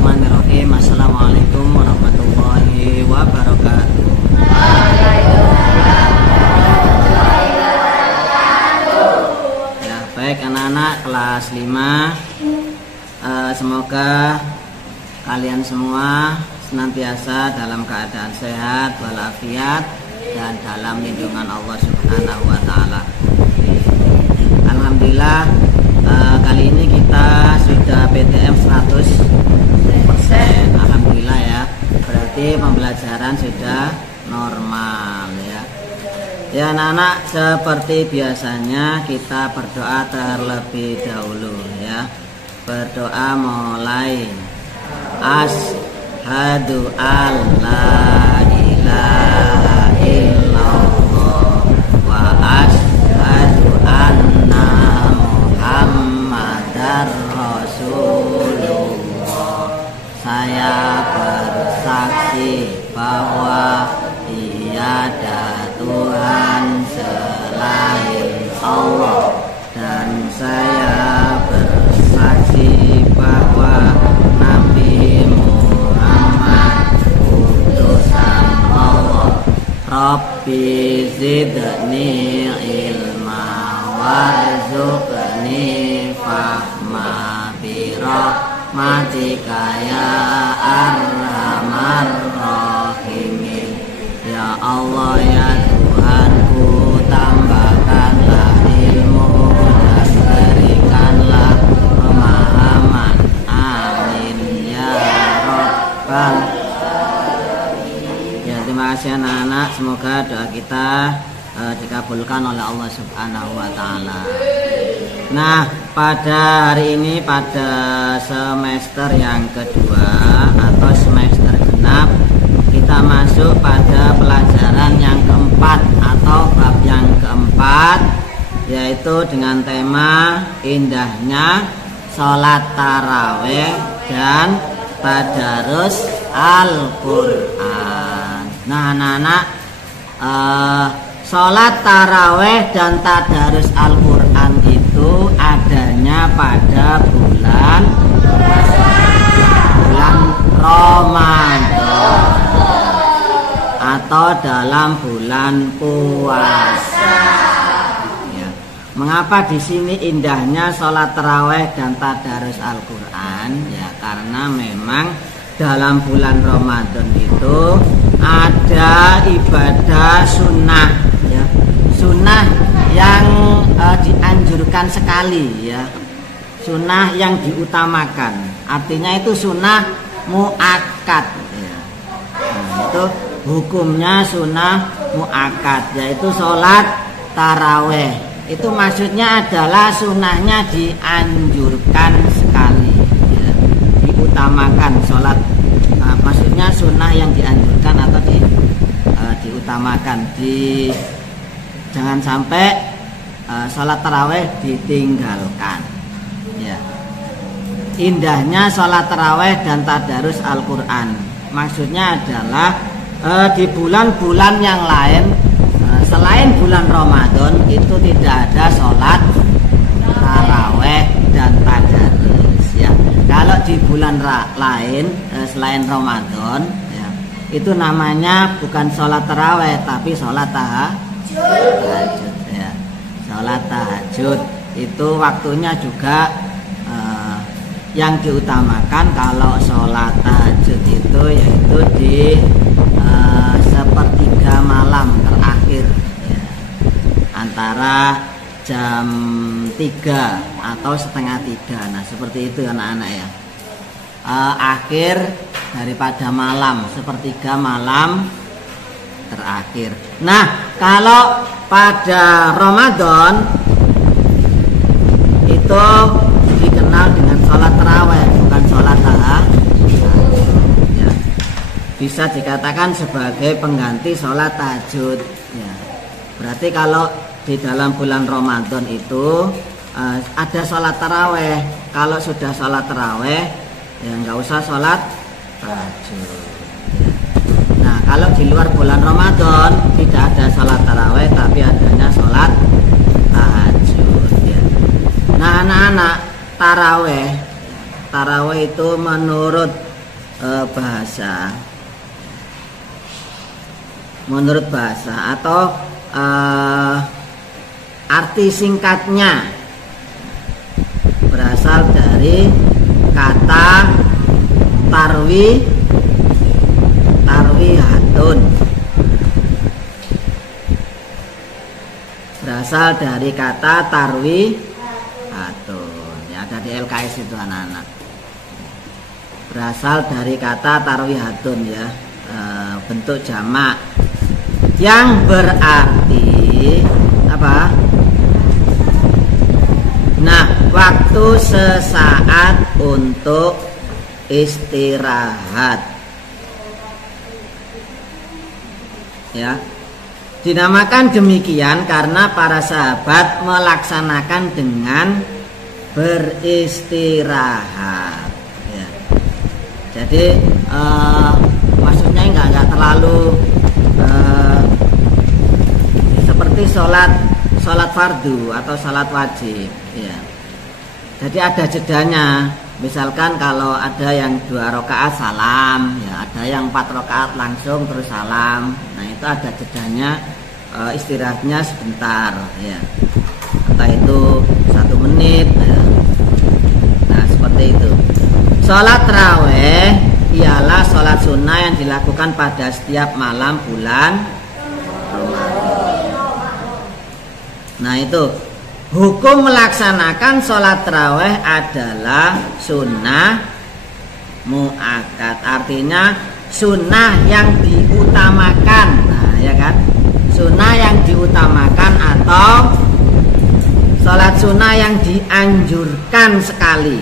Bismillahirrahmanirrahim. Assalamualaikum warahmatullahi wabarakatuh. Ya, baik anak-anak kelas 5, semoga kalian semua senantiasa dalam keadaan sehat walafiat dan dalam lindungan Allah Subhanahu wa taala. Alhamdulillah, kali ini kita sudah PTM 100%. Alhamdulillah ya. Berarti pembelajaran sudah normal ya. Ya anak-anak, seperti biasanya kita berdoa terlebih dahulu ya. Berdoa mulai. Asyhadu alla ilaha illallah wa asyhadu anna Muhammadar Rasulullah. Saya bersaksi bahwa tiada Tuhan selain Allah, dan saya bersaksi bahwa Nabi Muhammad utusan Allah. Rabbi zidni ilma warzuqni fahma birahmatika ya arhamar rahimin. Ya Allah ya Tuhanku, tambahkanlah ilmu dan berikanlah pemahaman. Amin ya Rabbal. Ya, terima kasih anak-anak. Semoga doa kita dikabulkan oleh Allah Subhanahu wa taala. Nah, pada hari ini, pada semester yang kedua atau semester genap, kita masuk pada pelajaran yang keempat atau bab yang keempat, yaitu dengan tema indahnya sholat taraweh dan tadarus Al-Quran. Nah anak-anak, sholat taraweh dan tadarus Al-Quran itu adanya pada bulan Ramadan atau dalam bulan puasa. Ya. Mengapa di sini indahnya sholat taraweh dan tadarus Al-Quran? Ya, karena memang dalam bulan Ramadan itu ada ibadah sunnah, ya, sunnah yang dianjurkan sekali, ya, sunnah yang diutamakan. Artinya itu sunnah muakkad, ya. Nah, itu hukumnya sunnah muakkad, yaitu sholat taraweh. Itu maksudnya adalah sunnahnya dianjurkan sekali, ya, diutamakan sholat. Nah, maksudnya sunnah yang dianjurkan atau diutamakan. Jangan sampai sholat taraweh ditinggalkan. Ya. Indahnya sholat taraweh dan tadarus Al-Quran, maksudnya adalah di bulan-bulan yang lain selain bulan Ramadan itu tidak ada sholat taraweh dan tadarus. Ya. Kalau di bulan lain selain Ramadan, ya, itu namanya bukan sholat taraweh tapi sholat tahajud. Ya. Sholat tahajud itu waktunya juga yang diutamakan. Kalau sholat tahajud itu yaitu di sepertiga malam terakhir, ya, antara jam 3 atau setengah 3. Nah seperti itu anak-anak ya, akhir daripada malam, sepertiga malam terakhir. Nah kalau pada Ramadan itu dikenal dengan sholat taraweh, bukan sholat tahajud, ya. Bisa dikatakan sebagai pengganti sholat tahajud, ya. Berarti kalau di dalam bulan Ramadan itu ada sholat taraweh. Kalau sudah sholat taraweh, ya nggak usah sholat tahajud, ya. Nah kalau di luar bulan Ramadan tidak ada sholat taraweh tapi adanya sholat tahajud, ya. Nah anak-anak, taraweh itu menurut bahasa, menurut bahasa atau arti singkatnya berasal dari kata tarwihatun, berasal dari kata tarwihatun ya, ada di LKS itu anak-anak, berasal dari kata tarwihatun ya, bentuk jamak yang berarti apa? Nah, waktu sesaat untuk istirahat ya. Dinamakan demikian karena para sahabat melaksanakan dengan beristirahat ya. Jadi maksudnya enggak terlalu seperti sholat fardu atau sholat wajib ya. Jadi ada jedanya. Misalkan kalau ada yang 2 rakaat salam ya, ada yang 4 rakaat langsung terus salam. Nah itu ada jedanya, istirahatnya sebentar ya, entah itu 1 menit ya. Nah seperti itu. Sholat taraweh ialah sholat sunnah yang dilakukan pada setiap malam bulan Ramadan. Nah itu hukum melaksanakan sholat taraweh adalah sunnah muakkad, artinya sunnah yang diutamakan. Nah ya kan, sunnah yang diutamakan atau sholat sunnah yang dianjurkan sekali.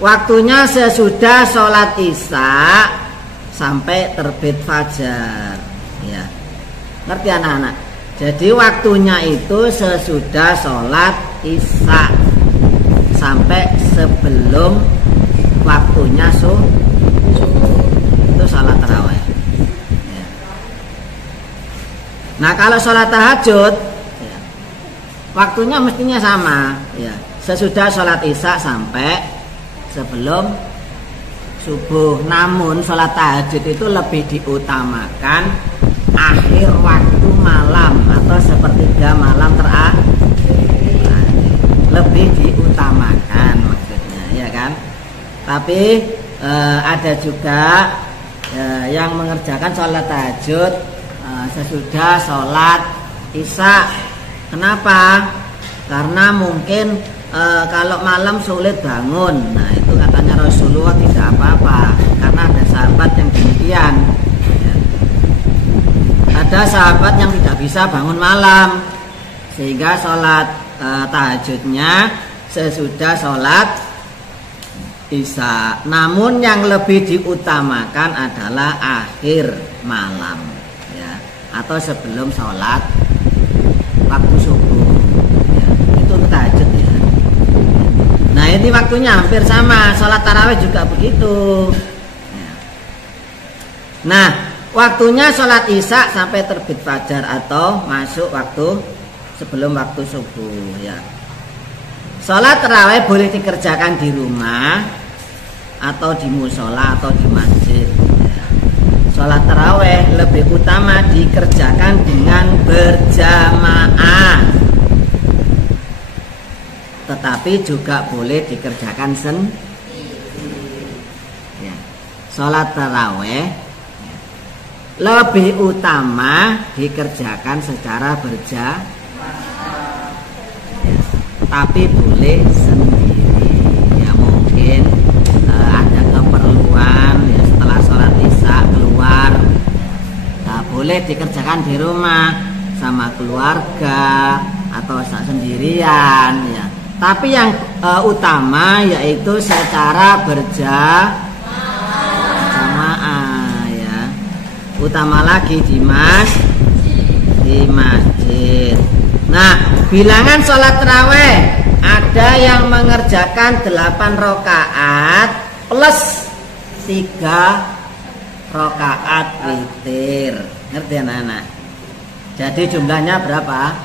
Waktunya sesudah sholat isya sampai terbit fajar ya. Ngerti anak-anak? Jadi waktunya itu sesudah sholat isya sampai sebelum waktunya subuh. Itu sholat tarawih ya. Nah kalau sholat tahajud ya, waktunya mestinya sama ya, sesudah sholat isya sampai sebelum subuh. Namun sholat tahajud itu lebih diutamakan akhir waktu malam atau sepertiga malam terakhir, lebih diutamakan maksudnya ya kan. Tapi ada juga yang mengerjakan sholat tahajud sesudah sholat isya. Kenapa? Karena mungkin kalau malam sulit bangun. Nah itu katanya Rasulullah tidak apa-apa, karena ada sahabat yang demikian. Ada sahabat yang tidak bisa bangun malam sehingga sholat tahajudnya sesudah sholat isya. Namun yang lebih diutamakan adalah akhir malam ya, atau sebelum sholat waktu subuh ya, itu tahajud ya. Nah ini waktunya hampir sama, sholat tarawih juga begitu ya. Nah waktunya sholat isya sampai terbit fajar atau masuk waktu sebelum waktu subuh ya. Sholat tarawih boleh dikerjakan di rumah atau di musola atau di masjid ya. Sholat tarawih lebih utama dikerjakan dengan berjamaah, tetapi juga boleh dikerjakan sendiri ya. Sholat tarawih lebih utama dikerjakan secara berjamaah ya, tapi boleh sendiri ya. Mungkin ada keperluan ya, setelah sholat isya keluar, nah, boleh dikerjakan di rumah sama keluarga atau sendirian ya. Tapi yang utama yaitu secara berjamaah, utama lagi di masjid. Nah, bilangan sholat tarawih ada yang mengerjakan 8 rakaat plus 3 rakaat witir. Ngerti anak-anak? Jadi jumlahnya berapa?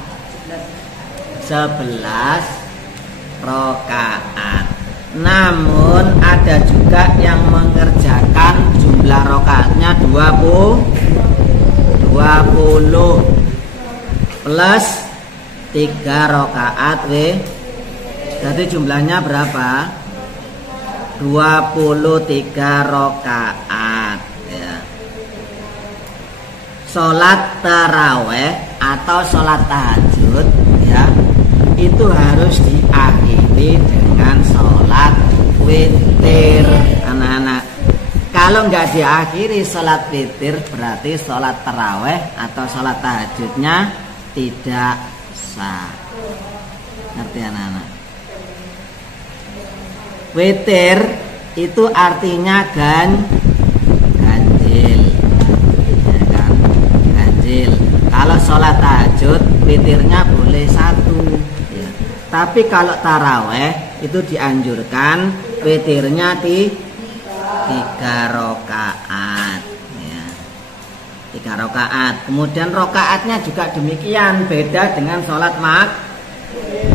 11 rakaat Namun ada juga yang mengerjakan jumlah rakaatnya 20 plus 3 rakaat jadi jumlahnya berapa? 23 rakaat ya. Sholat taraweh atau sholat tahajud ya, itu harus diakhiri dengan sholat witir anak-anak. Kalau nggak diakhiri sholat witir berarti sholat taraweh atau sholat tahajudnya tidak sah. Ngerti anak-anak? Witir itu artinya ganjil ya kan? Ganjil. Kalau sholat tahajud witirnya boleh 1 ya. Tapi kalau taraweh itu dianjurkan witirnya 3 rakaat ya. 3 rakaat. Kemudian rakaatnya juga demikian, beda dengan sholat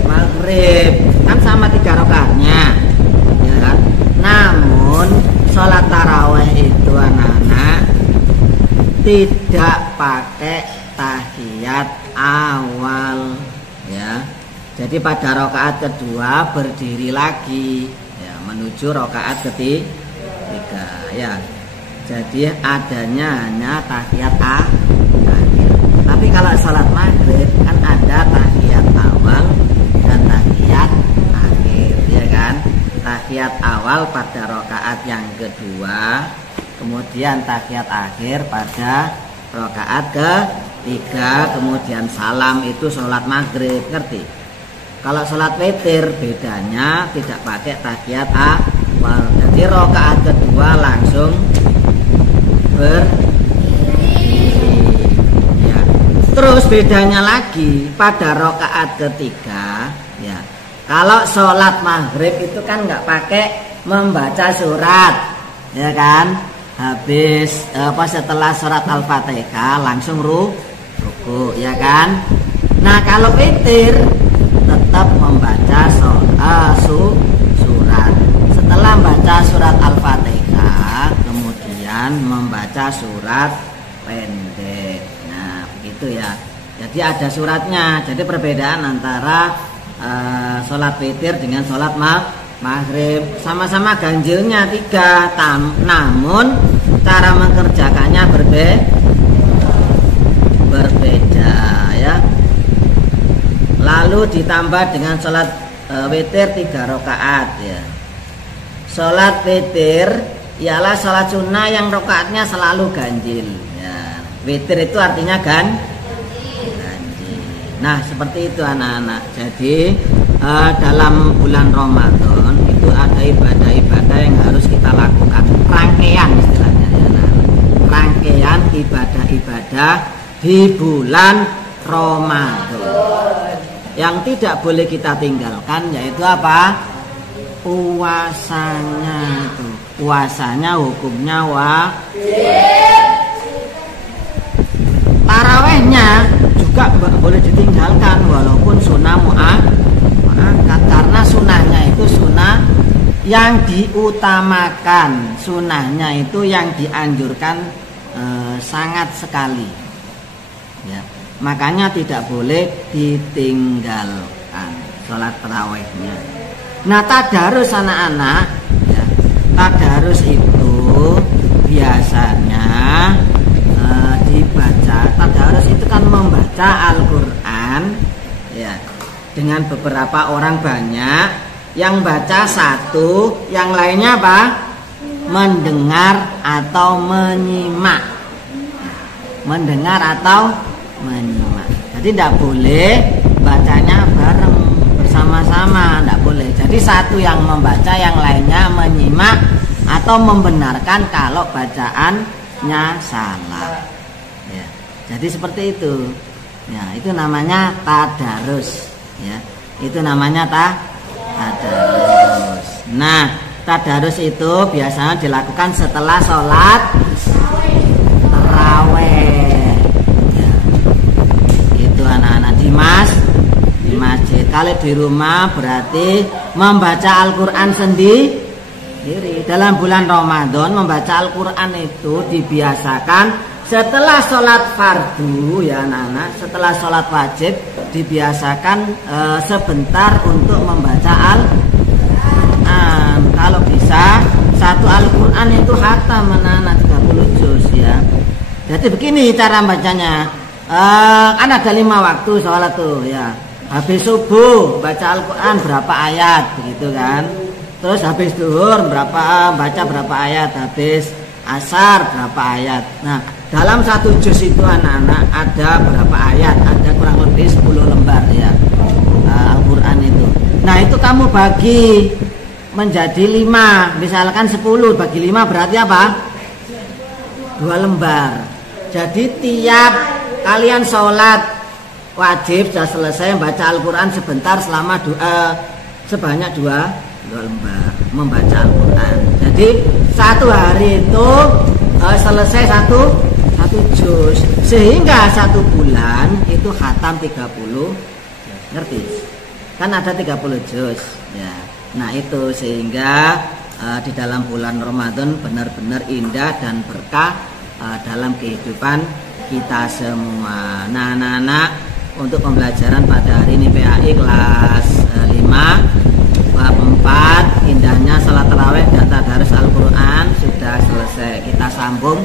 maghrib kan sama 3 rakaatnya ya kan? Namun sholat taraweh itu anak-anak tidak pakai tahiyat awal ya. Jadi pada rakaat kedua berdiri lagi ya, menuju rakaat ketiga ya. Jadi adanya hanya tahiyat akhir. Tapi kalau sholat maghrib kan ada tahiyat awal dan tahiyat akhir ya kan. Tahiyat awal pada rakaat yang kedua, kemudian tahiyat akhir pada rakaat ketiga, kemudian salam. Itu sholat maghrib, ngerti? Kalau sholat witir bedanya tidak pakai tahiyat awal. Jadi rakaat kedua langsung berdiri ya. Terus bedanya lagi pada rakaat ketiga ya. Kalau sholat maghrib itu kan nggak pakai membaca surat ya kan. Habis setelah surat Al-Fatihah langsung ruku ya kan. Nah kalau witir tetap membaca surat. Setelah membaca surat Al-Fatihah kemudian membaca surat pendek. Nah begitu ya. Jadi ada suratnya. Jadi perbedaan antara sholat witir dengan sholat maghrib, sama-sama ganjilnya 3, namun cara mengerjakannya berbeda ya. Lalu ditambah dengan sholat witir 3 rakaat ya. Sholat witir ialah sholat sunnah yang rakaatnya selalu ganjil ya. Witir itu artinya ganjil. Nah seperti itu anak-anak. Jadi dalam bulan Ramadan itu ada ibadah-ibadah yang harus kita lakukan, rangkaian istilahnya ya, rangkaian ibadah-ibadah di bulan Ramadan. Yang tidak boleh kita tinggalkan yaitu apa? Puasanya itu. Puasanya hukumnya wajib. Tarawehnya juga boleh ditinggalkan walaupun sunnah mu'akkad, karena sunnahnya itu sunnah yang diutamakan, sunnahnya itu yang dianjurkan sangat sekali ya. Makanya tidak boleh ditinggalkan sholat tarawehnya. Nah tadarus anak-anak ya, tadarus itu biasanya dibaca. Tadarus itu kan membaca Al-Quran ya, dengan beberapa orang banyak, yang baca 1, yang lainnya apa? Mendengar atau menyimak. Mendengar atau menyimak. Jadi tidak boleh bacanya bareng bersama-sama, tidak boleh. Jadi 1 yang membaca, yang lainnya menyimak atau membenarkan kalau bacaannya salah. Ya, jadi seperti itu. Ya, itu namanya tadarus. Ya, itu namanya tadarus. Nah, tadarus itu biasanya dilakukan setelah sholat taraweh. Ya, itu anak-anak di masjid. Kalau di rumah berarti membaca Al-Quran sendiri. Dalam bulan Ramadan membaca Al-Quran itu dibiasakan setelah sholat fardu ya anak-anak. Setelah sholat wajib dibiasakan sebentar untuk membaca Al-Quran. Kalau bisa satu Al-Quran itu khatam anak-anak 30 juz ya. Jadi begini cara bacanya. Kan ada 5 waktu sholat tuh ya. Habis subuh baca Al-Quran berapa ayat begitu kan. Terus habis duhur baca berapa ayat. Habis asar berapa ayat. Nah dalam satu juz itu anak-anak ada berapa ayat. Ada kurang lebih 10 lembar ya Al-Quran itu. Nah itu kamu bagi menjadi 5. Misalkan 10 bagi 5 berarti apa? 2 lembar. Jadi tiap kalian sholat wajib sudah selesai membaca Al-Quran sebentar selama sebanyak 2 lembar membaca Al-Quran. Jadi satu hari itu selesai satu juz, sehingga 1 bulan itu khatam 30. Ngerti? Kan ada 30 juz ya. Nah itu sehingga di dalam bulan Ramadan benar-benar indah dan berkah dalam kehidupan kita semua. Nah anak-anak, untuk pembelajaran pada hari ini PAI kelas 5 bab 4 indahnya salat tarawih dan tadarus Al-Quran sudah selesai. Kita sambung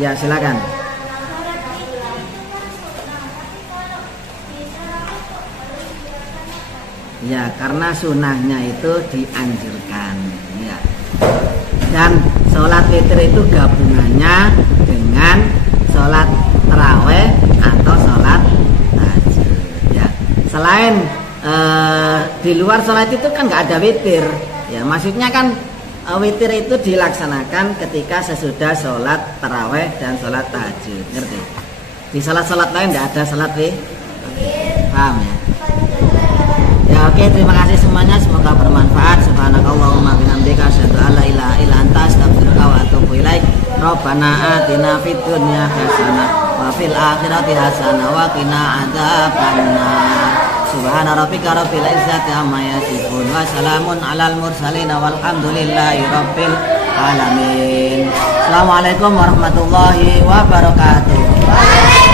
ya silakan. Ya karena sunnahnya itu dianjurkan ya. Dan sholat witir itu gabungannya dengan sholat taraweh atau sholat tahajud ya. Selain di luar sholat itu kan nggak ada witir ya. Maksudnya kan witir itu dilaksanakan ketika sesudah sholat taraweh dan sholat tahajud. Ngerti? Di sholat lain nggak ada sholat witir. Paham ya? Ya oke, terima kasih semuanya, semoga bermanfaat. Subhanakallahumma bihamdika asyhadu an la ilaha illa anta astaghfiruka wa atubu ilaik. Rabbana atina fid dunya hasanah wa fil akhirati hasanah wa qina adzabannar. Subhana rabbika rabbil izzati amma yasifun wa salamun alal mursalin walhamdulillahi rabbil alamin. Assalamualaikum warahmatullahi wabarakatuh.